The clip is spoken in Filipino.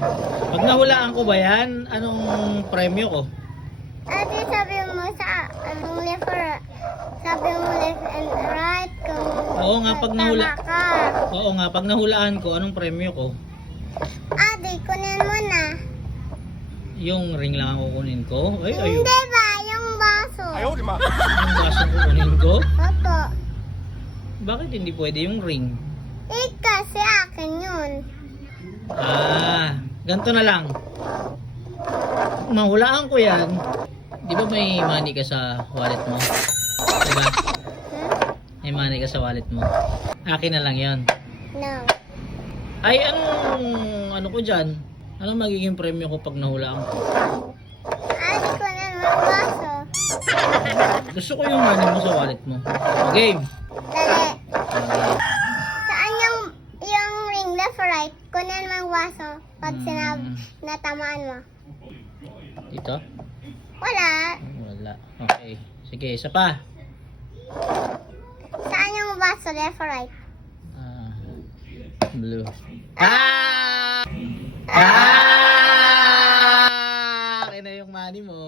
Pag nahulaan ko ba yan, anong premyo ko? Ate, sabi mo sa left or sabi mo left and right kung Oo nga, pag nahula. tama ka. Oo nga, pag nahulaan ko, anong premyo ko? Ate, kunin mo na. Yung ring lang ang kukunin ko? Ay, ayun. Hindi ba? Yung baso. Yung baso kukunin ko? Opo. Bakit hindi pwede yung ring? Kasi akin yun. Ganito na lang. Mahulaan ko yan. Di ba may money ka sa wallet mo? Diba? May money ka sa wallet mo. Akin na lang yon. No. Ay, ano ko dyan? Anong magiging premyo ko pag nahulaan ko? Ate, kunin mo yung baso. Gusto ko yung money mo sa wallet mo. Game. Dali. Saan yung ring left or right? Kunin mo yung baso pag natamaan mo. Dito? Wala. Wala. Okay. Sige, isa pa. Saan yung baso left or right? Blue. Akin na yung money mo.